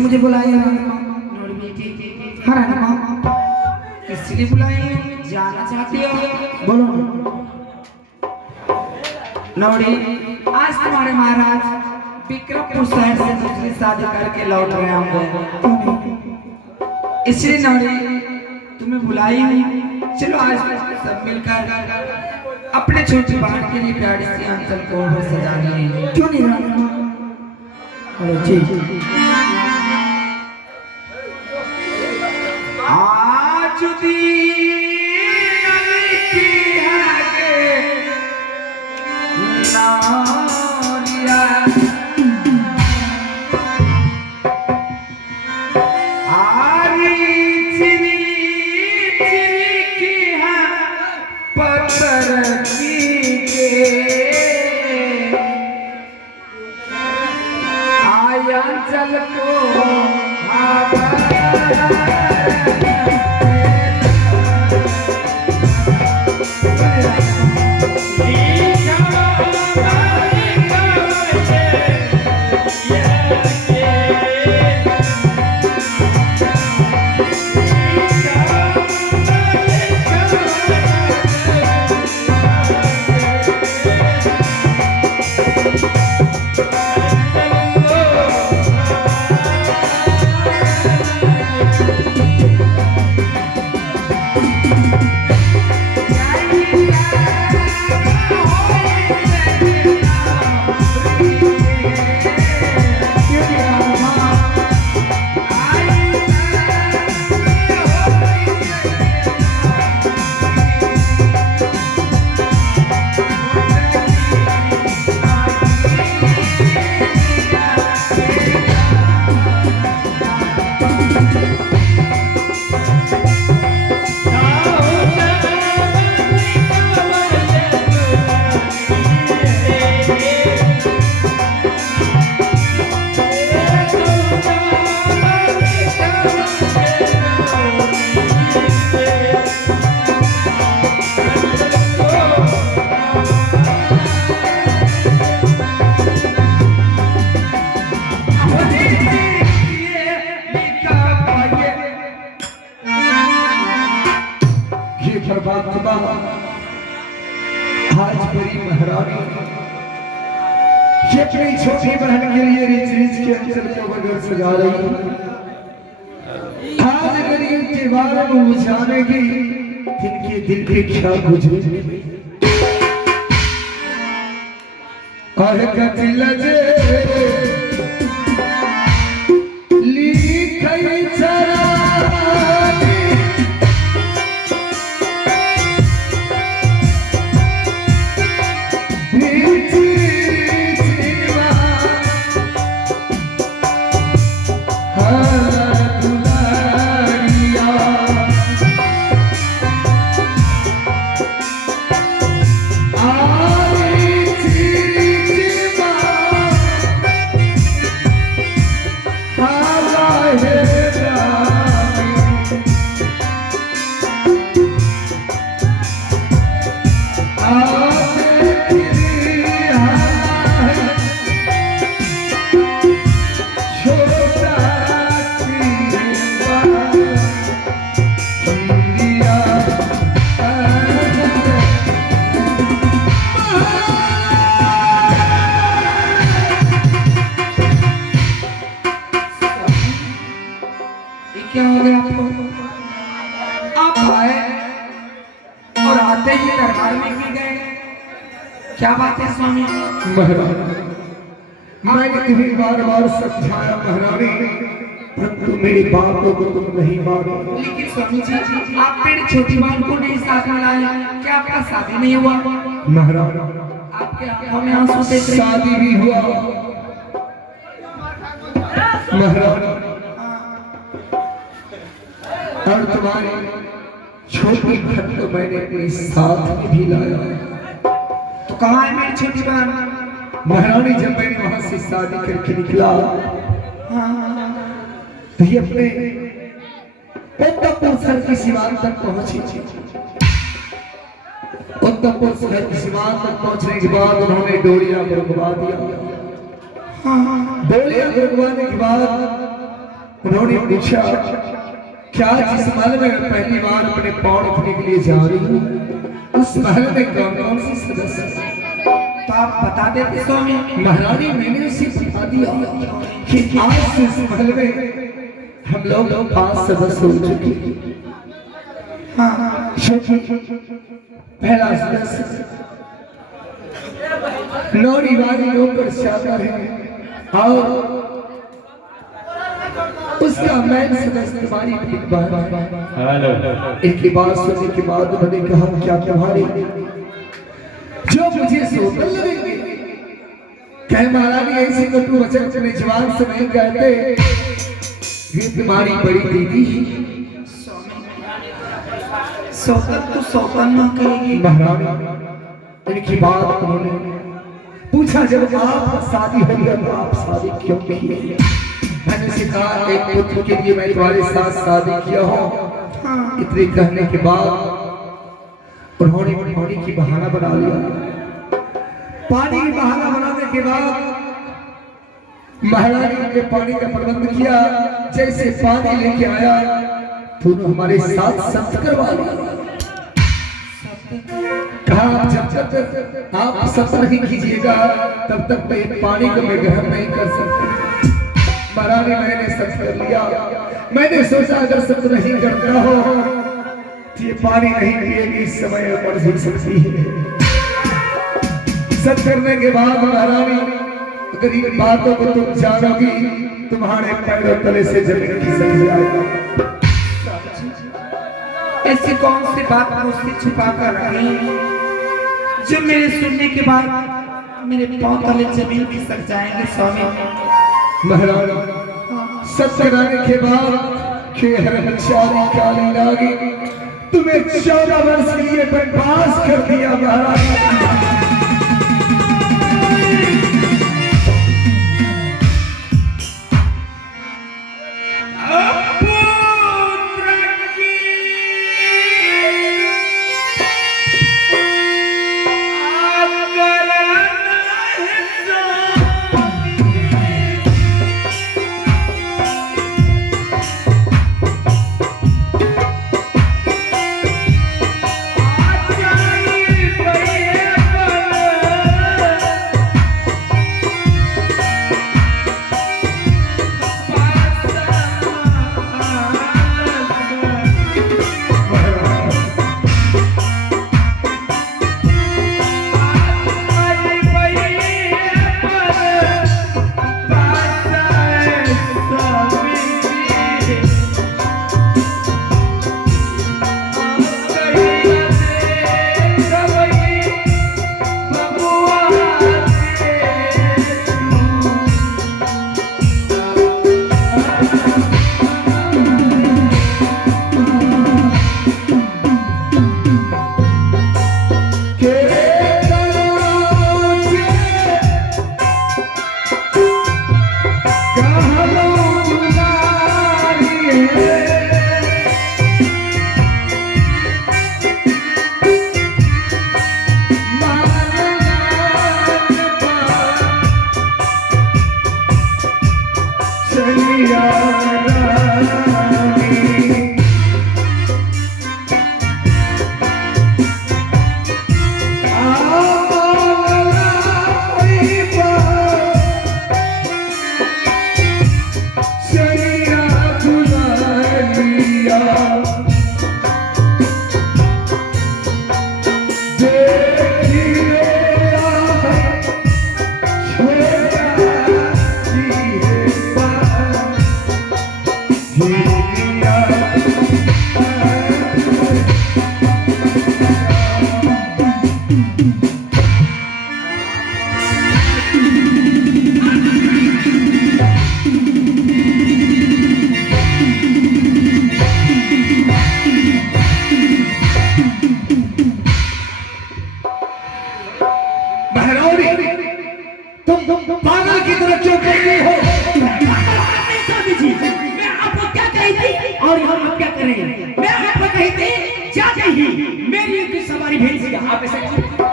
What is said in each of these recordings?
मुझे बुलाया नोड़ी बेटी? हाँ रानी माँ, इसलिए बुलाए? जाना चाहती हो? बोलो नोड़ी। आज तुम्हारे महाराज विक्रमपुर शहर से दूसरी शादी करके लौट रहे होंगे, इसलिए नोड़ी तुम्हें बुलाई हुई। चलो आज सब मिलकर अपने छोटी बहन के लिए प्यारी सी आंचल को सजा लिए, क्यों नहीं रानी माँ? अरे जी आज दीन लिखी है नारिया, आरी चिरी चिरी की है पत्थर की के आया चल को आज बड़ी महारानी ये अपनी छोटी बहन के लिए रिच रिच के अंचल को बगैर सजा रही। आज गरीब के बारे में बुझाने की इनके दिल की क्या गुजरी और कतिल जे लिखई चरा क्या हो गया आपको? आप आए और आते ही दरबार में भी गए, क्या बात है स्वामी? महाराज मैंने तुम्हें बार बार समझाया महारानी, परंतु मेरी बातों को तुम नहीं मानो। लेकिन स्वामी जी आप मेरी छोटी बहन को नहीं साथ में लाए, क्या आपका शादी नहीं हुआ? महाराज आपके आंखों में आंसू देख रहे हैं। शादी भी हुआ महाराज, और तुम्हारी छोटी बहन को मैंने अपने साथ में भी लाया। तो कहाँ है मेरी छोटी बहन? महारानी जब मैंने वहां से शादी करके निकला तो ये अपने उत्तमपुर शहर की सीमांत तक पहुंची। उत्तमपुर शहर की सीमांत तक पहुंचने के बाद उन्होंने डोलिया को रुकवा दिया। डोलिया को रुकवाने के बाद उन्होंने पूछा क्या जिस महल में मैं पहली बार अपने पाँव रखने के लिए जा रही हूँ उस महल में कौन कौन सी सदस्य हैं? तो आप बता देते स्वामी। महारानी मैंने उसे बता दिया कि आज से इस महल में हम लोग 5 सदस्य हो चुके हैं। हाँ पहला सदस्य नौरी वाली नौकर चाकर है और उसका मैन सदस्य तुम्हारी इनकी बात सुनने के बाद उन्होंने कहा क्या तुम्हारी जो मुझे सोतल लगेंगे कह महारानी ऐसे कटु वचन अपने जवान से नहीं कहते ये तुम्हारी बड़ी दीदी सोतन तो सोतन न कहेगी। महारानी इनकी बात उन्होंने पूछा जब आप शादी हुई है तो आप शादी क्यों की है? मैंने उसे कहा एक पुत्र के लिए मैं तुम्हारे साथ शादी किया हूँ। इतने कहने के बाद उन्होंने पानी की बहाना बना लिया। पानी की बहाना बनाने के बाद महारानी ने पानी का प्रबंध किया। जैसे पानी लेके आया तो हमारे साथ सत्य करवा लिया। कहा जब तक आप सत्य नहीं कीजिएगा तब तक मैं पानी को मैं ग्रहण नहीं कर सकती। महारानी मैंने सत्य कर लिया। मैंने सोचा अगर सत्य नहीं करता हो तो ये पानी नहीं पिएगी इस समय मर भी सकती है। सत्य करने के बाद महारानी अगर इन बातों को तुम जानोगी तुम्हारे पैरों तले से जमीन खिसक जाएगा। ऐसी कौन सी बात मुझसे छुपा कर रही जो मेरे सुनने के बाद मेरे पांव तले जमीन खिसक जाएंगे स्वामी। महाराज सत्य कराने के बाद काली लागी तुम्हें 14 वर्ष के लिए बर्बाद कर दिया। महाराज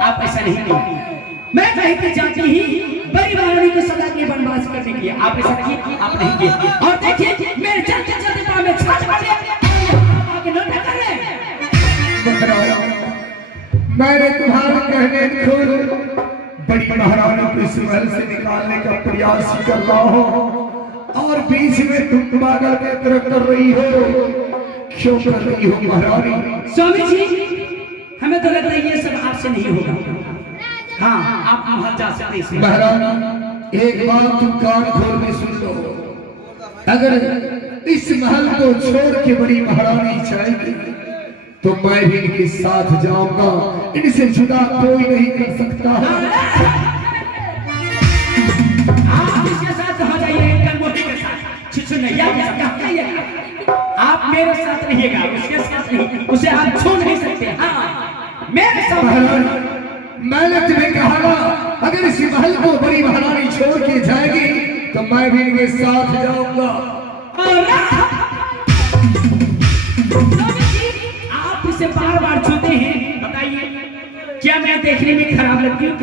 आप ऐसा नहीं कहिए। मैं कहते जाती ही बड़ी महारानी को सदा के वनवास करने के लिए आप ऐसा किए, आप नहीं किए। और देखिए मेरे इस महल से निकालने का प्रयास कर रहा हूँ और बीच में तुम पागल की तरह कर रही हो। क्यों कर रही हो महारानी? स्वामी जी हमें तो लगता है ये सब आपसे नहीं होगा। हाँ आप महल जा सकते हैं। महारानी एक बात तुम कान खोल के सुन लो, अगर इस महल को छोड़ के बड़ी महारानी जाएगी तो मैं भी इनके साथ जाऊंगा, इनसे जुदा कोई नहीं कर सकता। आप इसके साथ कहाँ जाइए? गंगोत्री के साथ, छिछुनैया के साथ कहाँ जाइएगा? आप मेरे साथ रहिएगा, उसके साथ नहीं। उसे आप छू नहीं सकते। हाँ मेरे साथ। मैंने तुम्हें कहा ना, अगर इस महल को बड़ी महारानी छोड़ के जाएगी तो मैं भी इनके साथ जाऊंगा। आप इसे बार बार छूते हैं, बताइए क्या मैं देखने में खराब लगती हूँ?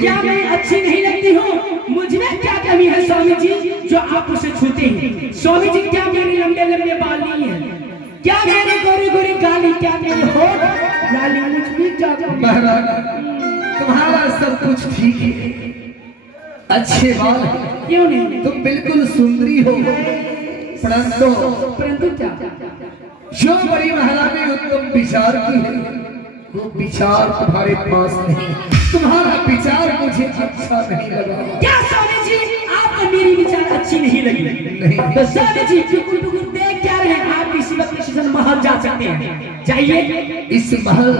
क्या मैं अच्छी नहीं लगती हूँ? मुझ में क्या कमी है स्वामी जी जो आप उसे छूते हैं? स्वामी जी क्या मेरे लंबे लंबे बाल नहीं है? क्या मेरी गोरी गोरी गाली? क्या मेरी होठ लाली? मुझ में क्या कमी? महारानी तुम्हारा सब कुछ ठीक है, अच्छे बाल हैं, क्यों नहीं? तुम बिल्कुल सुंदरी हो, परंतु क्या? जो बड़ी महारानी उत्तम विचार की है वो विचार तुम्हारे पास नहीं। तुम्हारा विचार मुझे अच्छा नहीं लगा। क्या स्वामी जी आपको मेरी विचार अच्छी नहीं लगी? नहीं। तो स्वामी जी टुकुर टुकुर देख क्या रहे हैं? आप इसी वक्त किसी महल जा सकते हैं, जाइए। इस महल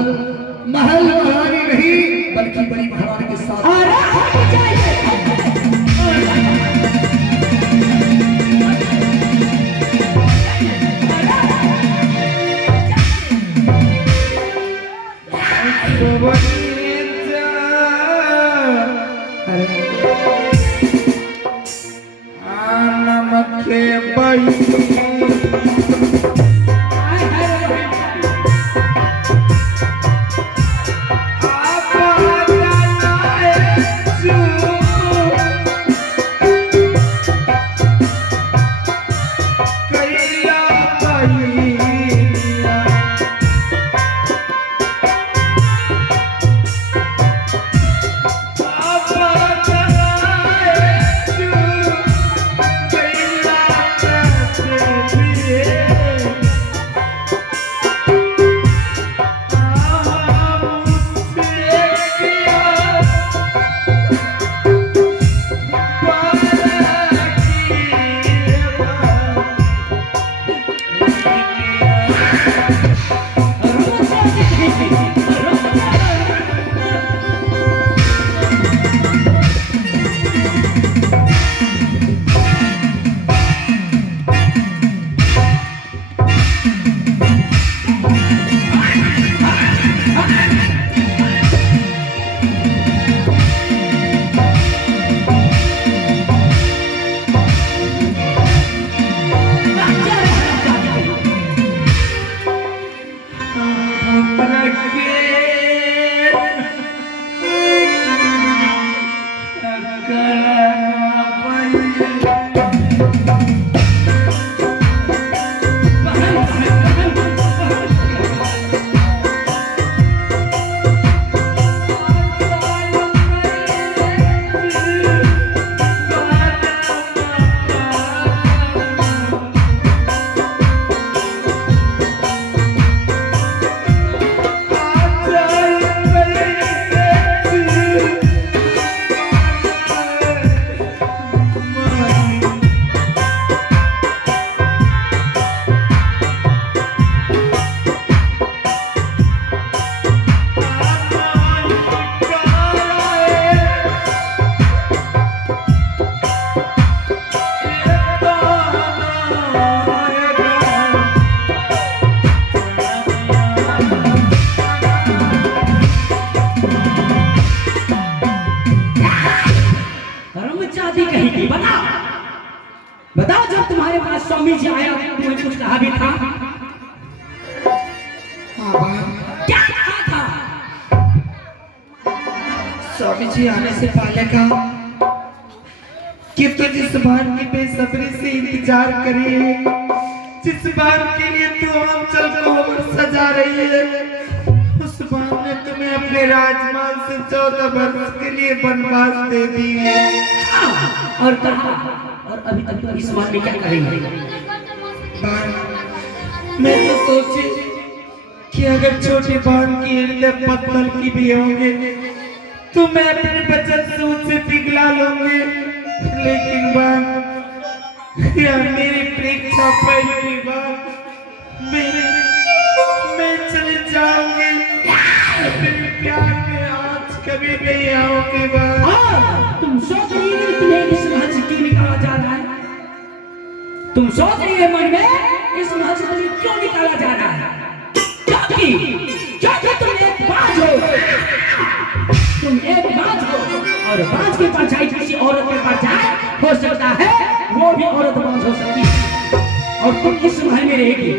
महारानी नहीं बल्कि बड़ी महारानी के साथ बताओ जब तुम्हारे पास स्वामी जी आया तुम्हें कुछ कहा भी था? क्या कहा था? स्वामी जी आने से पहले कहा कि तू जिस बात की बेसब्री से इंतजार करी है, जिस बात के लिए तू आंचल को सजा रही है, उस बात ने तुम्हें अब अपने राजमाल से 14 वर्ष के लिए वनवास दे दिए। और कहा और अभी तक तुम इस वन में क्या करेंगे? मैं तो सोची कि अगर छोटी बहन की हृदय पत्थर की भी होंगे तो मैं अपने बचत से उसे पिघला लूंगी, लेकिन बहन यार मेरी परीक्षा पहली बार मैं चली जाऊंगी, मेरे प्यार में आज कभी नहीं आओगे बहन। तुम सोच रही हो तुम्हें इस महल से क्यों निकाला जा रहा है? तुम सोच रही है मन में इस महल से तुम्हें क्यों निकाला जा रहा है? क्योंकि तुम एक बाज हो, तुम एक बाज हो और बाज की परछाई किसी औरत पे पड़ जाए हो सकता है वो भी औरत बाज हो सकती है। और तुम इस महल में रहेगी,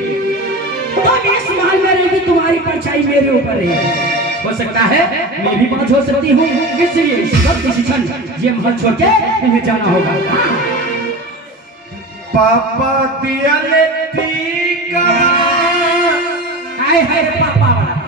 तुम इस महल में रहेगी, तुम्हारी परछाई मेरे ऊपर रहेगी। हो सकता है मैं भी बाज हो सकती हूँ, इसलिए इस वक्त डिसीजन ये महल छोड़ के तुम्हें जाना होगा। पापा दिया लेती का आए है पापा वाला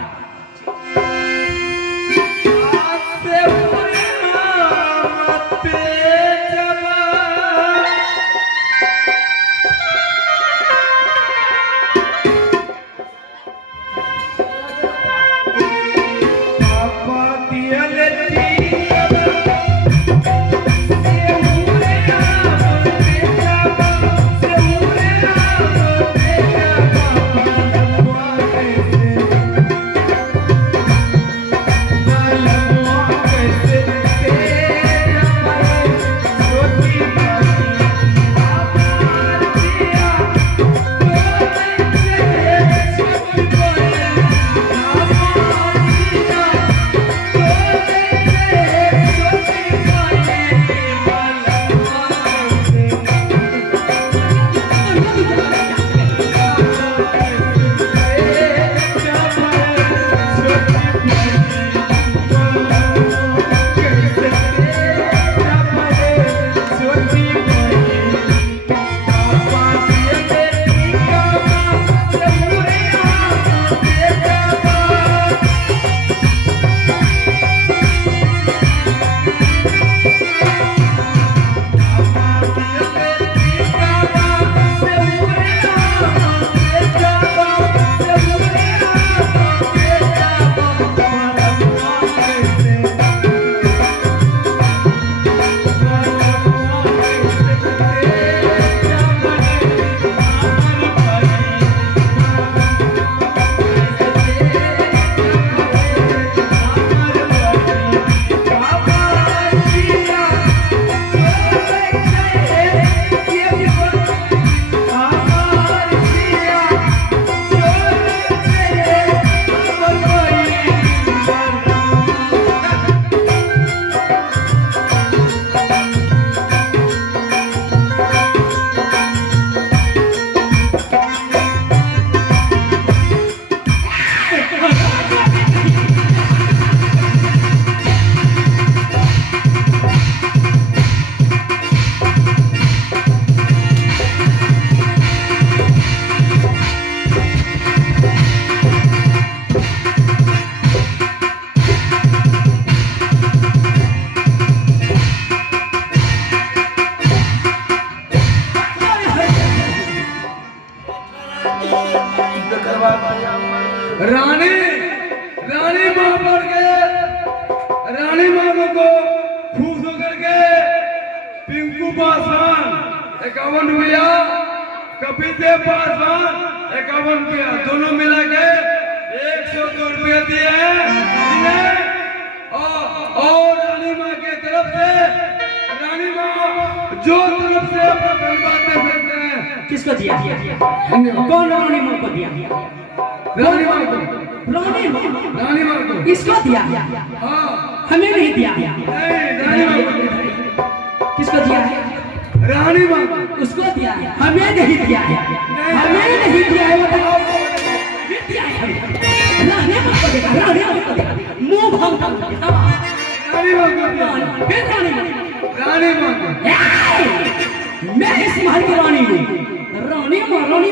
रानी रानी मां पर गए, रानी मां को खूब होकर के पिंकू पासवान 51 रुपया, कपिल देव पासवान 51 रुपया, दोनों मिला के 102 रुपया दिए हैं। और रानी मां के तरफ से रानी मां जो तरफ से अपना धन्यवाद दे सकते हैं। किसको दिया? कौन रानी मां को दिया? रानी मां को, रानी मां को किसको दिया? हाँ, हमें नहीं दिया। रानी मां को। किसको दिया है? रानी मां को। उसको दिया है, हमें नहीं दिया है। हमें नहीं दिया है, बताओ दिया है हमें। रानी मां को दिया, रानी मां को दिया, मुंह भाग रानी मां को, फिर रानी रानी मां को। मैं इस महल की रानी हूँ। रानी मां, रानी